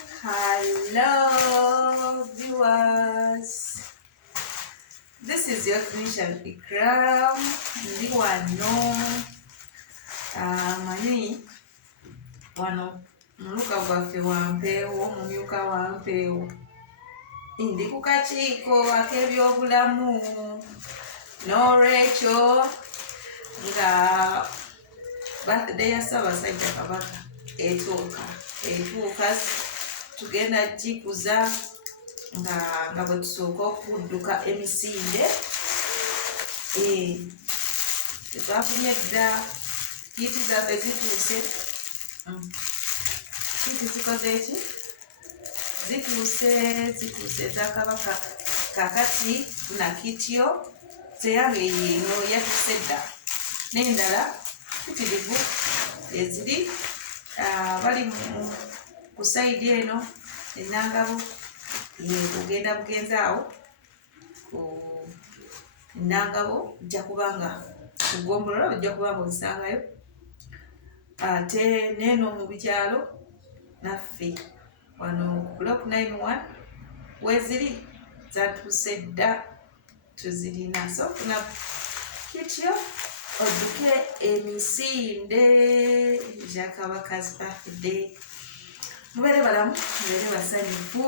Hello viewers, this is your clinician Ikram. Ndi wano mani wano muluka gwaffe wampeewo, mumyuka wampeewo. Ndi ku kakiiko ak'ebyobulamu, n'olwekyo nga birthday ya Ssaabasajja Kabaka etuuka tugenda gikuza nga bwe tusooka okudduka emisinde. Tetwafunye dda kiiti zaffe zituuse. Kiiti zikoze ki? Zituuse za Kabaka. Kaakati tuna kiitiyo zeyange yino yatuuse dda, n'endala mpitirivu eziri bali ku sayidi eno ennangabo. Kugenda bugenzi awo ku ennangabo ojja kubanga kugombolola ojja kubanga ozisangayo. Ate neeno mu byalo naffe wano block 91 weziri zatuuse dda, tuzirina. So funa kityo odduke emisinde gya Kabaka's birthday. Mubeere balamu, mubeere basanyufu.